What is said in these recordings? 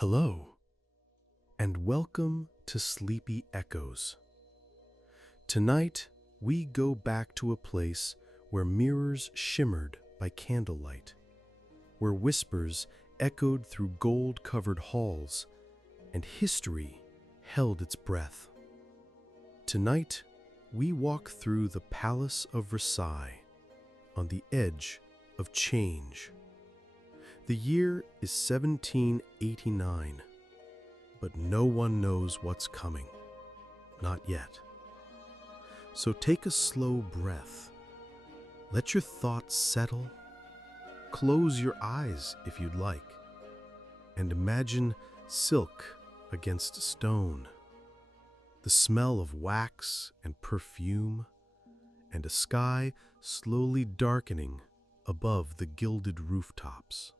Hello, and welcome to Sleepy Echoes. Tonight, we go back to a place where mirrors shimmered by candlelight, where whispers echoed through gold-covered halls, and history held its breath. Tonight, we walk through the Palace of Versailles, on the edge of change. The year is 1789, but no one knows what's coming. Not yet. So take a slow breath. Let your thoughts settle. Close your eyes if you'd like, and imagine silk against stone, the smell of wax and perfume, and a sky slowly darkening above the gilded rooftops.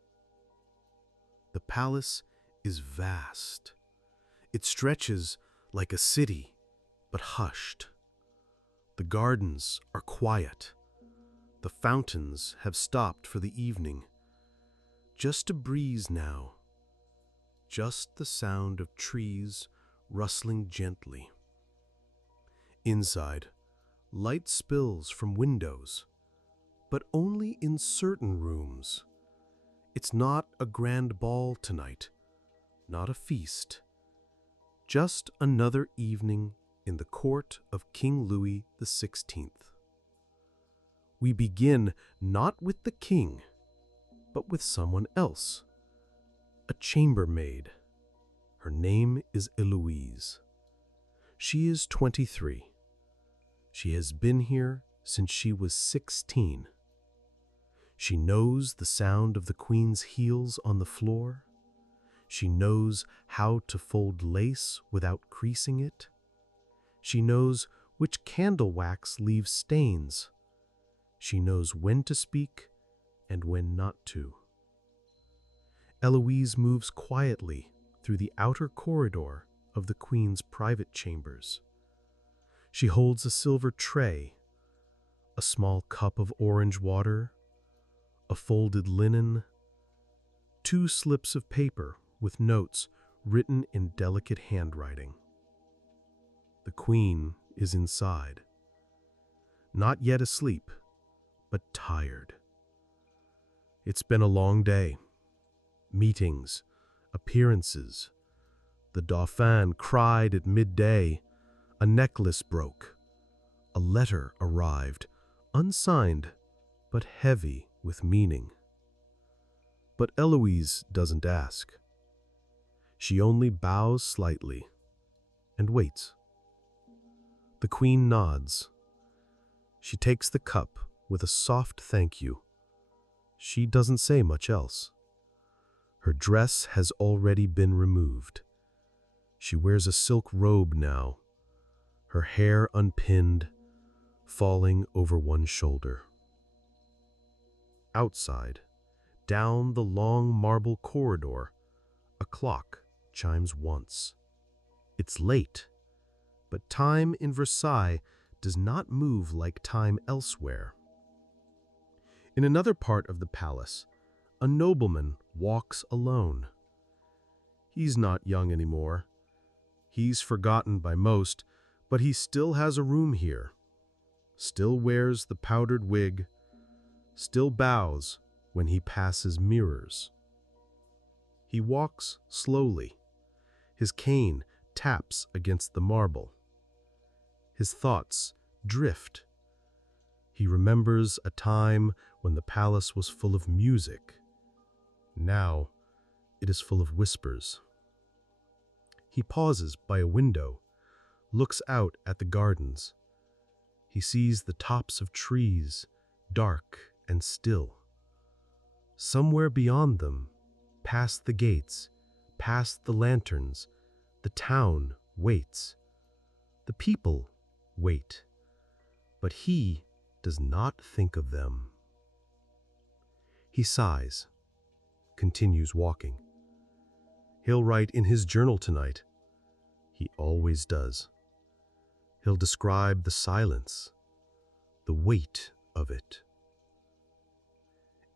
The palace is vast. It stretches like a city, but hushed. The gardens are quiet. The fountains have stopped for the evening. Just a breeze now. Just the sound of trees rustling gently. Inside, light spills from windows, but only in certain rooms. It's not a grand ball tonight, not a feast. Just another evening in the court of King Louis XVI. We begin not with the king, but with someone else, a chambermaid. Her name is Eloise. She is 23. She has been here since she was 16. She knows the sound of the Queen's heels on the floor. She knows how to fold lace without creasing it. She knows which candle wax leaves stains. She knows when to speak and when not to. Eloise moves quietly through the outer corridor of the Queen's private chambers. She holds a silver tray, a small cup of orange water, a folded linen, 2 slips of paper with notes written in delicate handwriting. The Queen is inside, not yet asleep, but tired. It's been a long day. Meetings, appearances. The Dauphin cried at midday. A necklace broke. A letter arrived, unsigned, but heavy with meaning. But Eloise doesn't ask. She only bows slightly and waits. The Queen nods. She takes the cup with a soft thank you. She doesn't say much else. Her dress has already been removed. She wears a silk robe now, her hair unpinned, falling over one shoulder. Outside, down the long marble corridor, a clock chimes once. It's late, but time in Versailles does not move like time elsewhere. In another part of the palace, a nobleman walks alone. He's not young anymore. He's forgotten by most, but he still has a room here. Still wears the powdered wig, still bows when he passes mirrors. He walks slowly. His cane taps against the marble. His thoughts drift. He remembers a time when the palace was full of music. Now it is full of whispers. He pauses by a window, looks out at the gardens. He sees the tops of trees, dark and still. Somewhere beyond them, past the gates, past the lanterns, the town waits. The people wait, but he does not think of them. He sighs, continues walking. He'll write in his journal tonight. He always does. He'll describe the silence, the weight of it.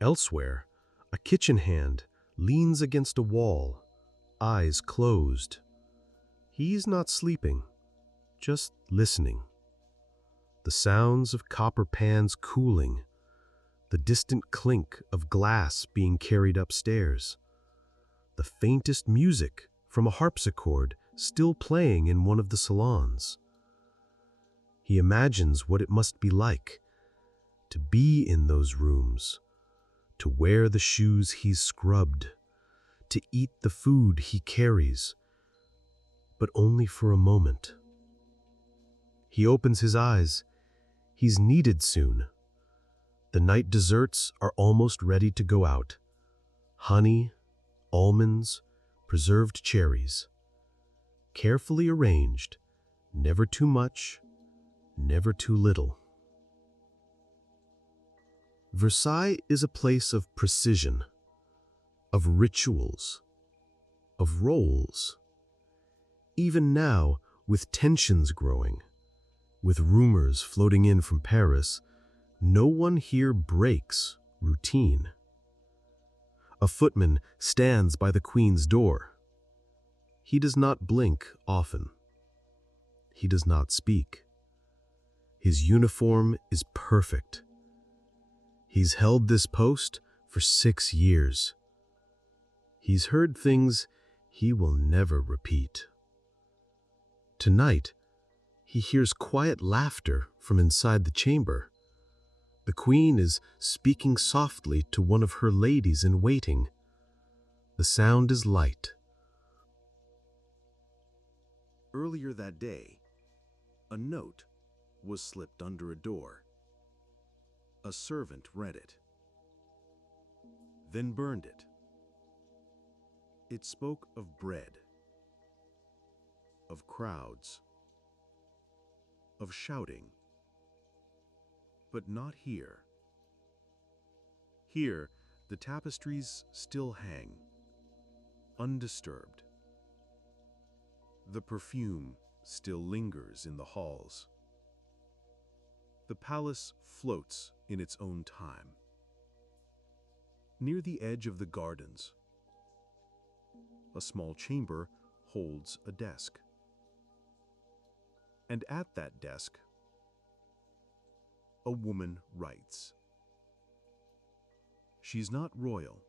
Elsewhere, a kitchen hand leans against a wall, eyes closed. He's not sleeping, just listening. The sounds of copper pans cooling, the distant clink of glass being carried upstairs, the faintest music from a harpsichord still playing in one of the salons. He imagines what it must be like to be in those rooms, to wear the shoes he's scrubbed, to eat the food he carries, but only for a moment. He opens his eyes. He's needed soon. The night desserts are almost ready to go out. Honey, almonds, preserved cherries. Carefully arranged, never too much, never too little. Versailles is a place of precision, of rituals, of roles. Even now, with tensions growing, with rumors floating in from Paris, no one here breaks routine. A footman stands by the Queen's door. He does not blink often. He does not speak. His uniform is perfect. He's held this post for 6 years. He's heard things he will never repeat. Tonight, he hears quiet laughter from inside the chamber. The Queen is speaking softly to one of her ladies in waiting. The sound is light. Earlier that day, a note was slipped under a door. A servant read it, then burned it. It spoke of bread, of crowds, of shouting. But not here. Here, the tapestries still hang, undisturbed. The perfume still lingers in the halls. The palace floats in its own time. Near the edge of the gardens, a small chamber holds a desk. And at that desk, a woman writes. She's not royal,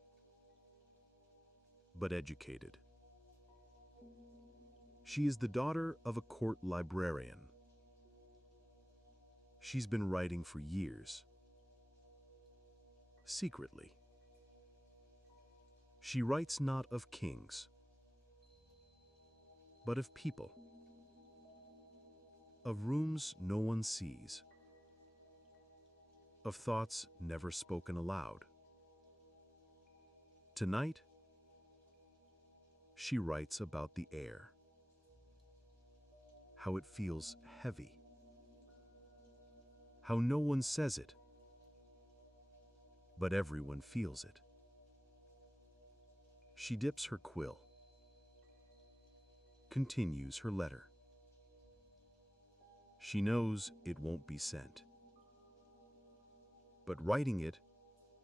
but educated. She is the daughter of a court librarian. She's been writing for years, secretly. She writes not of kings, but of people, of rooms no one sees, of thoughts never spoken aloud. Tonight, she writes about the air, how it feels heavy, how no one says it, but everyone feels it. She dips her quill, continues her letter. She knows it won't be sent, but writing it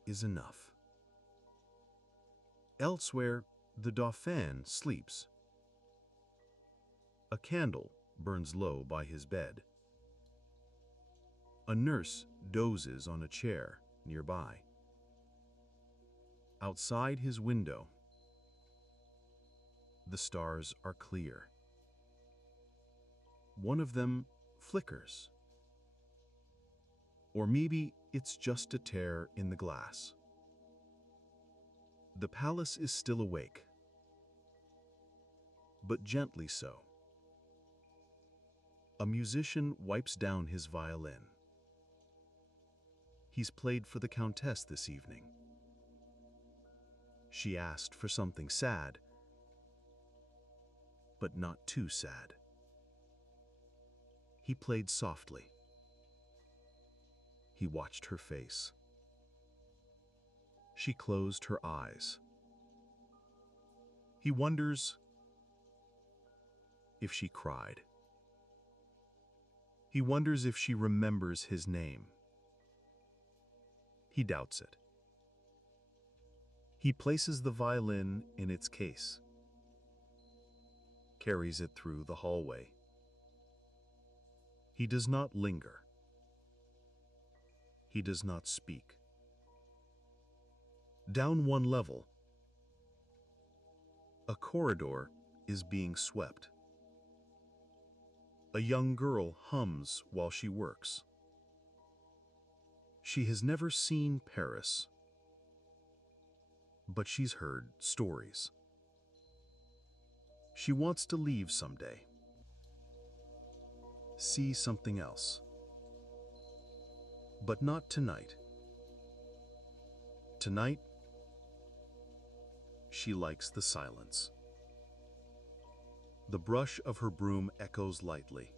is enough. Elsewhere, the Dauphin sleeps. A candle burns low by his bed. A nurse dozes on a chair nearby. Outside his window, the stars are clear. One of them flickers. Or maybe it's just a tear in the glass. The palace is still awake, but gently so. A musician wipes down his violin. He's played for the Countess this evening. She asked for something sad, but not too sad. He played softly. He watched her face. She closed her eyes. He wonders if she cried. He wonders if she remembers his name. He doubts it. He places the violin in its case. carries it through the hallway. He does not linger. He does not speak. Down one level, a corridor is being swept. A young girl hums while she works. She has never seen Paris, but she's heard stories. She wants to leave someday. See something else. But not tonight. Tonight, she likes the silence. The brush of her broom echoes lightly.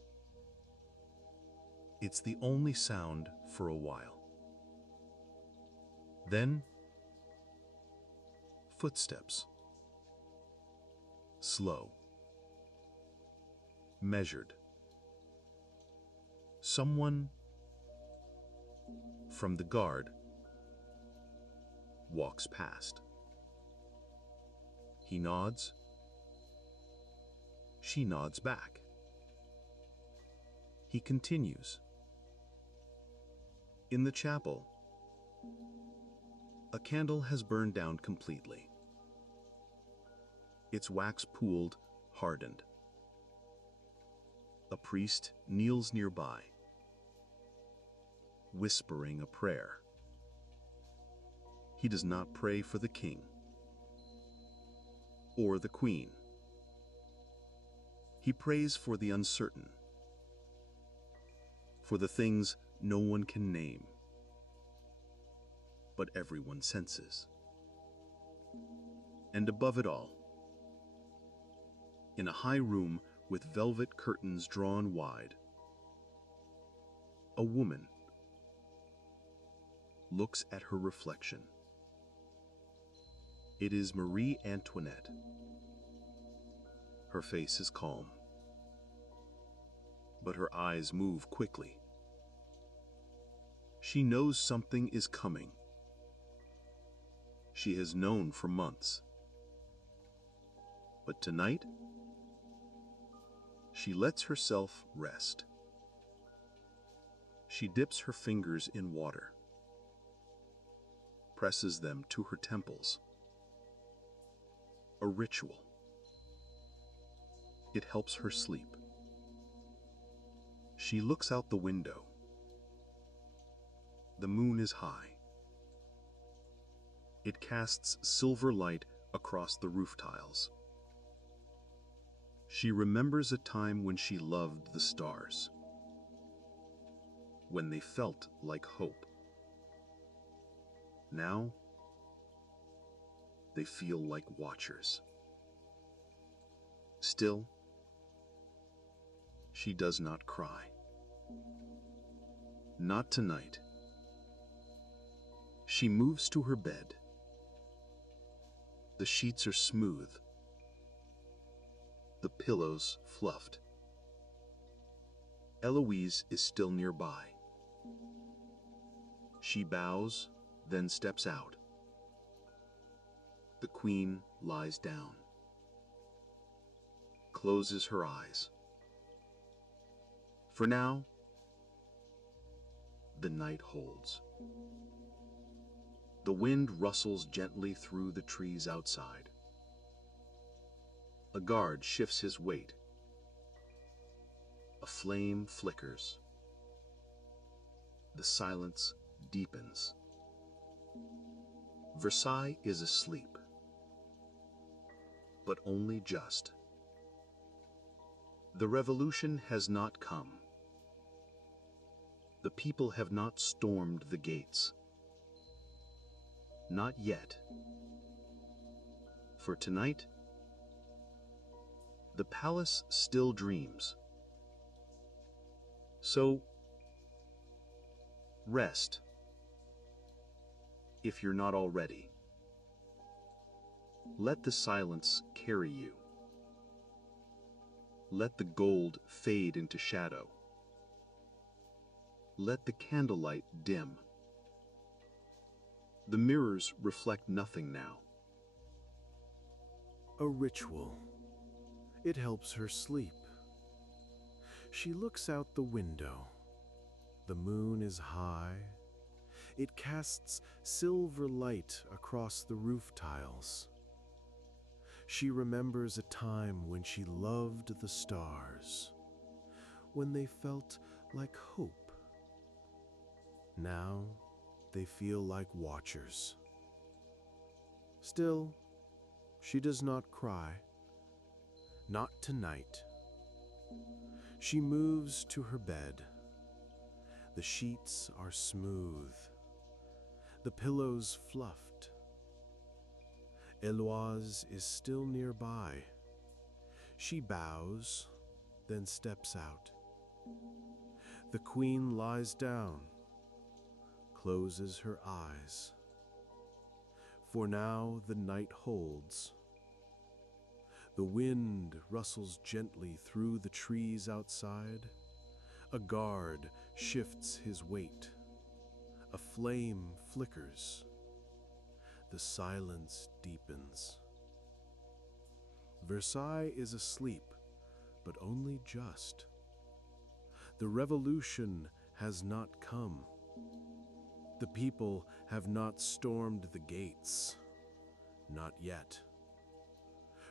It's the only sound for a while. Then, footsteps. Slow. Measured. Someone from the guard walks past. He nods. She nods back. He continues. In the chapel, a candle has burned down completely. Its wax pooled, hardened. A priest kneels nearby, whispering a prayer. He does not pray for the king or the queen. He prays for the uncertain, for the things no one can name, but everyone senses. And above it all, in a high room with velvet curtains drawn wide, a woman looks at her reflection. It is Marie Antoinette. Her face is calm, but her eyes move quickly. She knows something is coming. She has known for months. But tonight, she lets herself rest. She dips her fingers in water, presses them to her temples. A ritual. It helps her sleep. She looks out the window. The moon is high. It casts silver light across the roof tiles. She remembers a time when she loved the stars, when they felt like hope. Now, they feel like watchers. Still, she does not cry. Not tonight. She moves to her bed. The sheets are smooth, the pillows fluffed. Eloise is still nearby. She bows, then steps out. The queen lies down, closes her eyes. For now, the night holds. The wind rustles gently through the trees outside. A guard shifts his weight. A flame flickers. The silence deepens. Versailles is asleep, but only just. The revolution has not come. The people have not stormed the gates. Not yet. For tonight, the palace still dreams. So, rest, if you're not already. Let the silence carry you. Let the gold fade into shadow. Let the candlelight dim. The mirrors reflect nothing now. A ritual. It helps her sleep. She looks out the window. The moon is high. It casts silver light across the roof tiles. She remembers a time when she loved the stars, when they felt like hope. Now they feel like watchers. Still, she does not cry. Not tonight. She moves to her bed. The sheets are smooth, the pillows fluffed. Eloise is still nearby. She bows, then steps out. The queen lies down, closes her eyes. For now the night holds. The wind rustles gently through the trees outside. A guard shifts his weight. A flame flickers. The silence deepens. Versailles is asleep, but only just. The revolution has not come. The people have not stormed the gates. Not yet.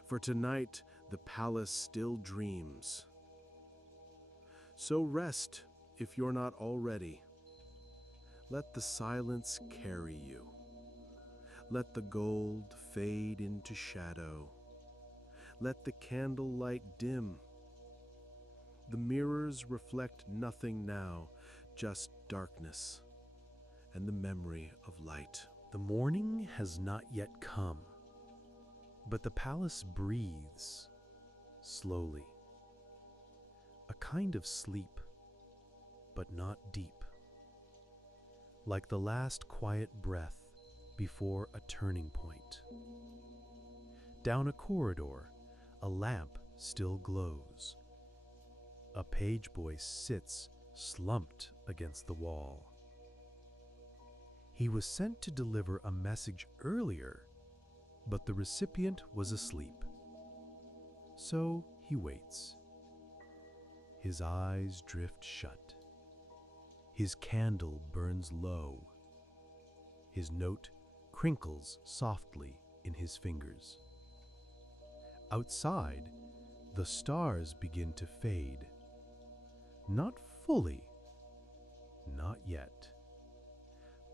For tonight, the palace still dreams. So rest if you're not already. Let the silence carry you. Let the gold fade into shadow. Let the candlelight dim. The mirrors reflect nothing now, just darkness and the memory of light. The morning has not yet come, but the palace breathes slowly. A kind of sleep, but not deep. Like the last quiet breath before a turning point. Down a corridor, a lamp still glows. A page boy sits slumped against the wall. He was sent to deliver a message earlier, but the recipient was asleep. So he waits. His eyes drift shut. His candle burns low. His note crinkles softly in his fingers. Outside, the stars begin to fade. Not fully, not yet,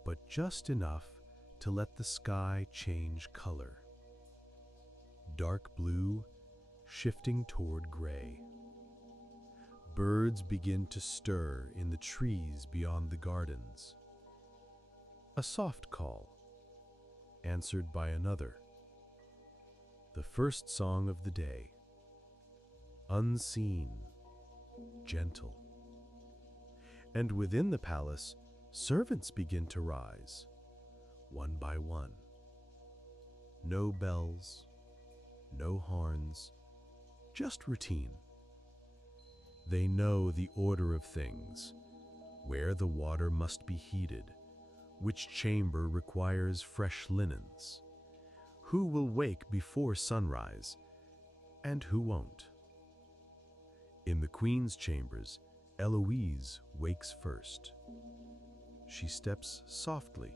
but just enough to let the sky change color. Dark blue shifting toward gray. Birds begin to stir in the trees beyond the gardens. A soft call, answered by another. The first song of the day. Unseen, gentle. And within the palace, servants begin to rise, one by one. No bells, no horns, just routine. They know the order of things, where the water must be heated, which chamber requires fresh linens, who will wake before sunrise, and who won't. In the Queen's chambers, Eloise wakes first. She steps softly.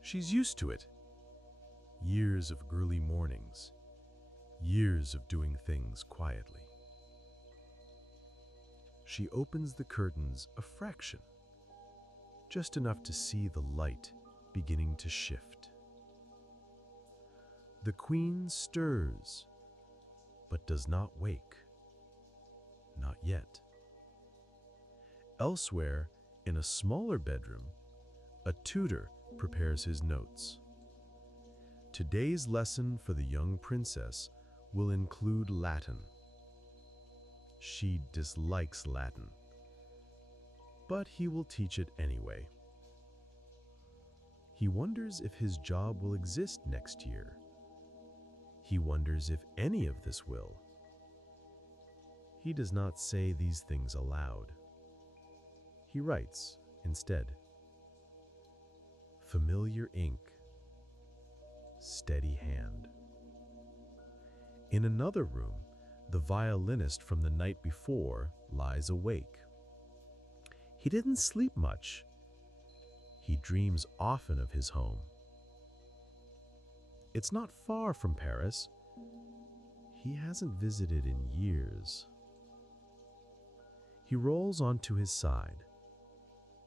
She's used to it. Years of early mornings, years of doing things quietly. She opens the curtains a fraction, just enough to see the light beginning to shift. The Queen stirs, but does not wake. Not yet. Elsewhere, in a smaller bedroom, a tutor prepares his notes. Today's lesson for the young princess will include Latin. She dislikes Latin, but he will teach it anyway. He wonders if his job will exist next year. He wonders if any of this will. He does not say these things aloud. He writes instead. Familiar ink, steady hand. In another room, The violinist from the night before lies awake. He didn't sleep much. He dreams often of his home. It's not far from Paris. He hasn't visited in years. He rolls onto his side,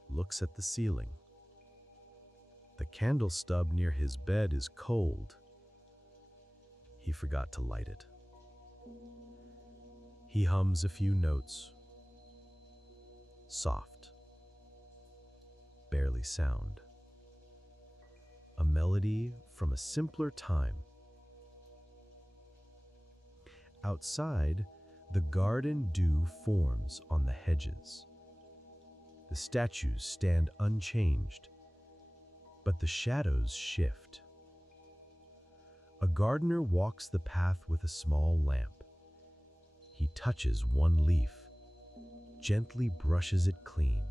looks at the ceiling. The candle stub near his bed is cold. He forgot to light it. He hums a few notes. Soft. Barely sound. A melody from a simpler time. Outside, the garden dew forms on the hedges. The statues stand unchanged, but the shadows shift. A gardener walks the path with a small lamp. He touches one leaf, gently brushes it clean.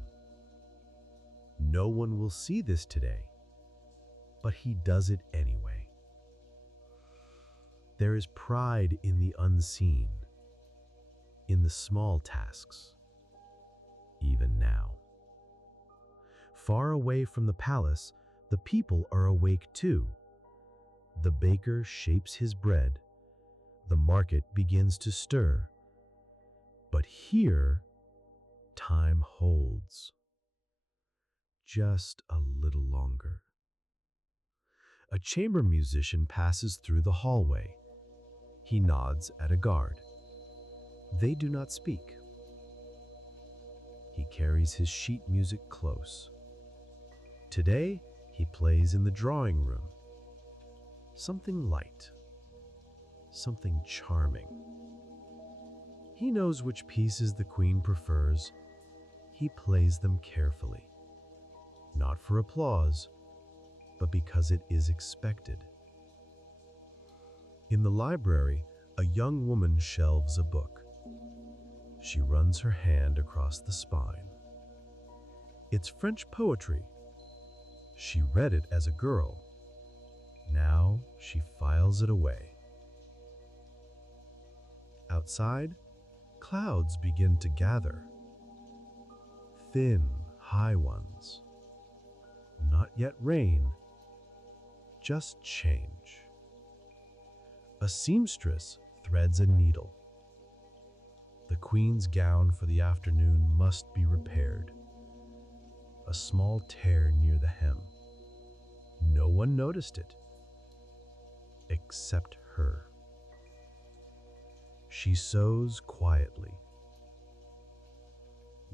No one will see this today, but he does it anyway. There is pride in the unseen, in the small tasks, even now. Far away from the palace, the people are awake too. The baker shapes his bread. The market begins to stir. But here, time holds. Just a little longer. A chamber musician passes through the hallway. He nods at a guard. They do not speak. He carries his sheet music close. Today, he plays in the drawing room. Something light. Something charming. He knows which pieces the queen prefers. He plays them carefully. Not for applause, but because it is expected. In the library, a young woman shelves a book. She runs her hand across the spine. It's French poetry. She read it as a girl. Now she files it away. Outside, clouds begin to gather. Thin, high ones. Not yet rain, just change. A seamstress threads a needle. The queen's gown for the afternoon must be repaired. A small tear near the hem. No one noticed it, except her. She sews quietly.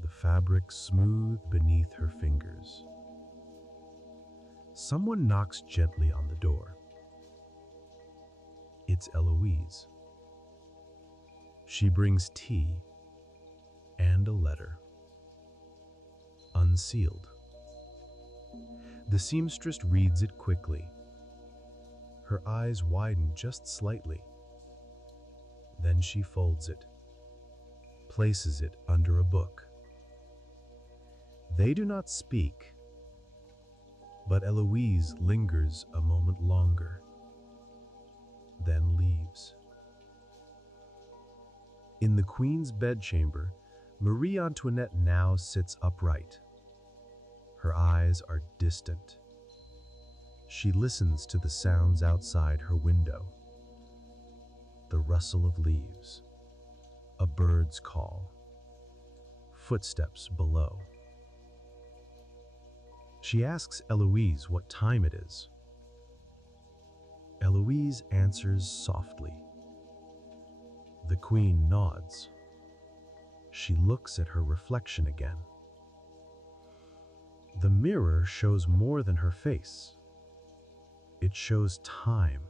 The fabric smooth beneath her fingers. Someone knocks gently on the door. It's Eloise. She brings tea and a letter, unsealed. The seamstress reads it quickly. Her eyes widen just slightly. Then she folds it, places it under a book. They do not speak, but Eloise lingers a moment longer, then leaves. In the queen's bedchamber, Marie Antoinette now sits upright. Her eyes are distant. She listens to the sounds outside her window. The rustle of leaves, a bird's call, footsteps below. She asks Eloise what time it is. Eloise answers softly. The queen nods. She looks at her reflection again. The mirror shows more than her face. It shows time.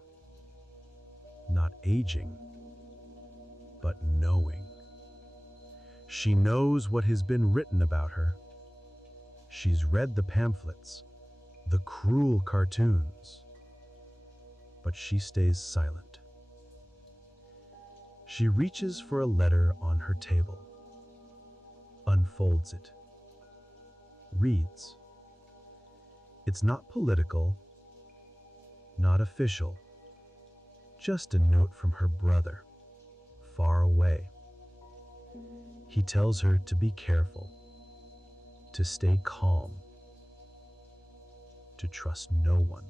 Not aging, but knowing. She knows what has been written about her. She's read the pamphlets, the cruel cartoons, but she stays silent. She reaches for a letter on her table, unfolds it, reads. It's not political, not official, just a note from her brother, far away. He tells her to be careful, to stay calm, to trust no one.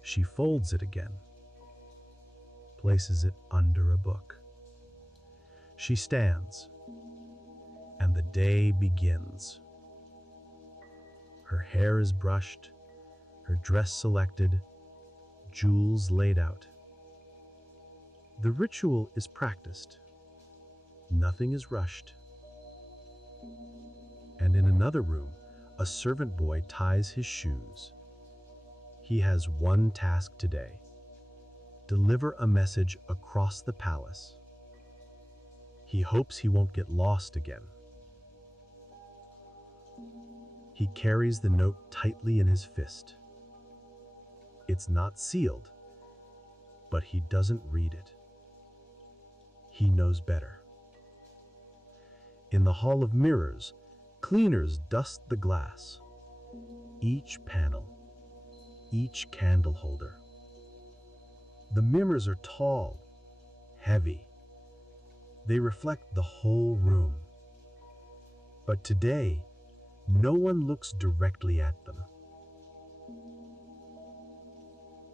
She folds it again, places it under a book. She stands, and the day begins. Her hair is brushed, her dress selected, jewels laid out. The ritual is practiced. Nothing is rushed. And in another room, a servant boy ties his shoes. He has one task today: deliver a message across the palace. He hopes he won't get lost again. He carries the note tightly in his fist. It's not sealed, but he doesn't read it. He knows better. In the Hall of Mirrors, cleaners dust the glass. Each panel, each candle holder. The mirrors are tall, heavy. They reflect the whole room. But today, no one looks directly at them.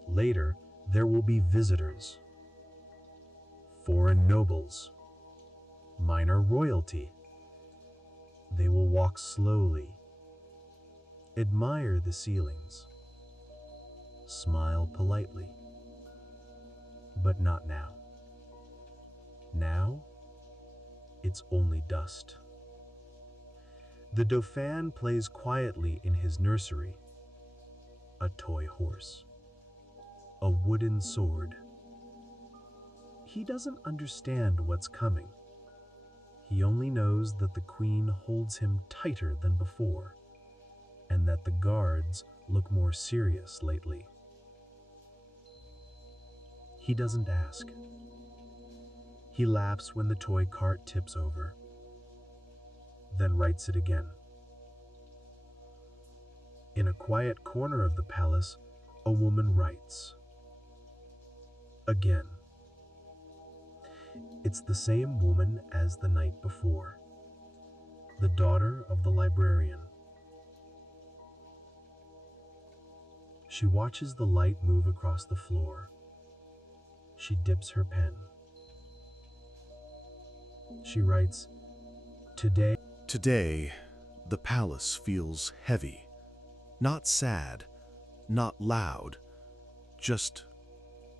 Later, there will be visitors. Foreign nobles, minor royalty. They will walk slowly, admire the ceilings, smile politely. But not now. Now, it's only dust. The Dauphin plays quietly in his nursery. A toy horse. A wooden sword. He doesn't understand what's coming. He only knows that the Queen holds him tighter than before, and that the guards look more serious lately. He doesn't ask. He laughs when the toy cart tips over, then writes it again. In a quiet corner of the palace, a woman writes. Again. It's the same woman as the night before, the daughter of the librarian. She watches the light move across the floor. She dips her pen. She writes, Today, the palace feels heavy. Not sad, not loud, just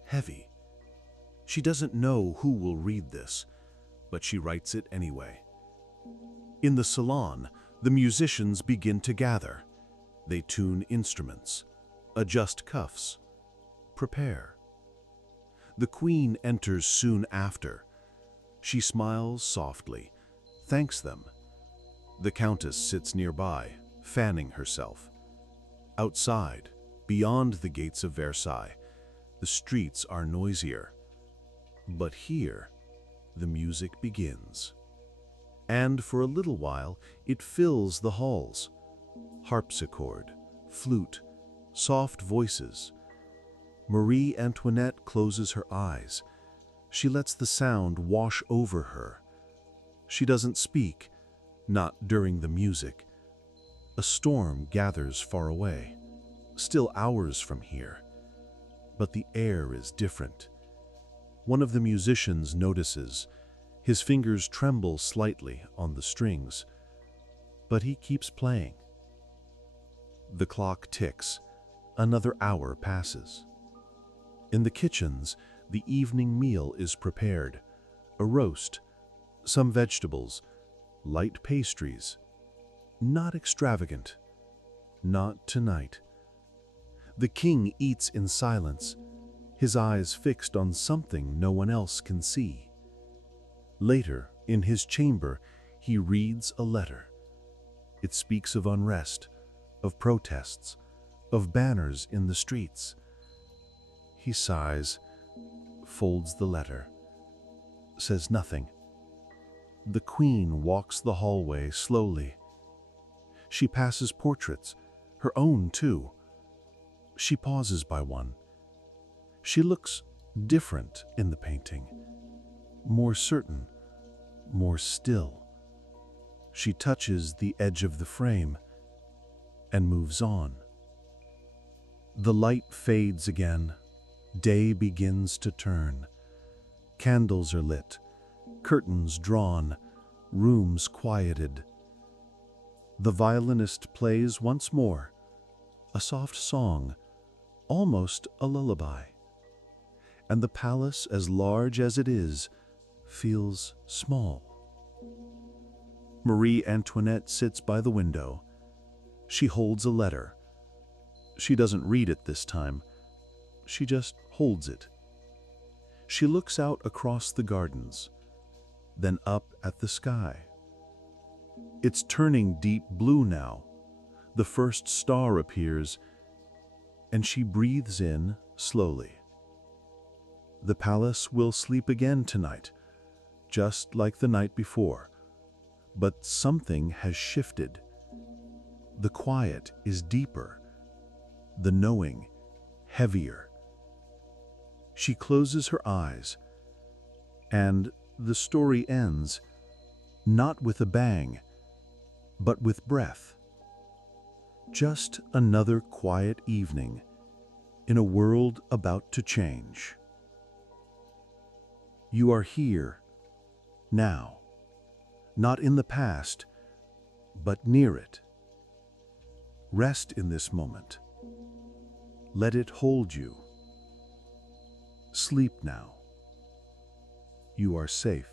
heavy. She doesn't know who will read this, but she writes it anyway. In the salon, the musicians begin to gather. They tune instruments, adjust cuffs, prepare. The Queen enters soon after. She smiles softly, thanks them. The Countess sits nearby, fanning herself. Outside, beyond the gates of Versailles, the streets are noisier. But here, the music begins. And for a little while, it fills the halls. Harpsichord, flute, soft voices. Marie Antoinette closes her eyes. She lets the sound wash over her. She doesn't speak, not during the music. A storm gathers far away, still hours from here. But the air is different. One of the musicians notices. His fingers tremble slightly on the strings, but he keeps playing. The clock ticks. Another hour passes. In the kitchens, the evening meal is prepared. A roast, some vegetables, light pastries. Not extravagant. Not tonight. The king eats in silence, his eyes fixed on something no one else can see. Later, in his chamber, he reads a letter. It speaks of unrest, of protests, of banners in the streets. He sighs, folds the letter, says nothing. The Queen walks the hallway slowly. She passes portraits, her own too. She pauses by one. She looks different in the painting, more certain, more still. She touches the edge of the frame and moves on. The light fades again. Day begins to turn. Candles are lit, curtains drawn, rooms quieted. The violinist plays once more, a soft song, almost a lullaby. And the palace, as large as it is, feels small. Marie Antoinette sits by the window. She holds a letter. She doesn't read it this time. She just holds it. She looks out across the gardens, then up at the sky. It's turning deep blue now. The first star appears, and she breathes in slowly. The palace will sleep again tonight, just like the night before. But something has shifted. The quiet is deeper, the knowing heavier. She closes her eyes, and the story ends, not with a bang, but with breath. Just another quiet evening in a world about to change. You are here, now, not in the past, but near it. Rest in this moment. Let it hold you. Sleep now. You are safe.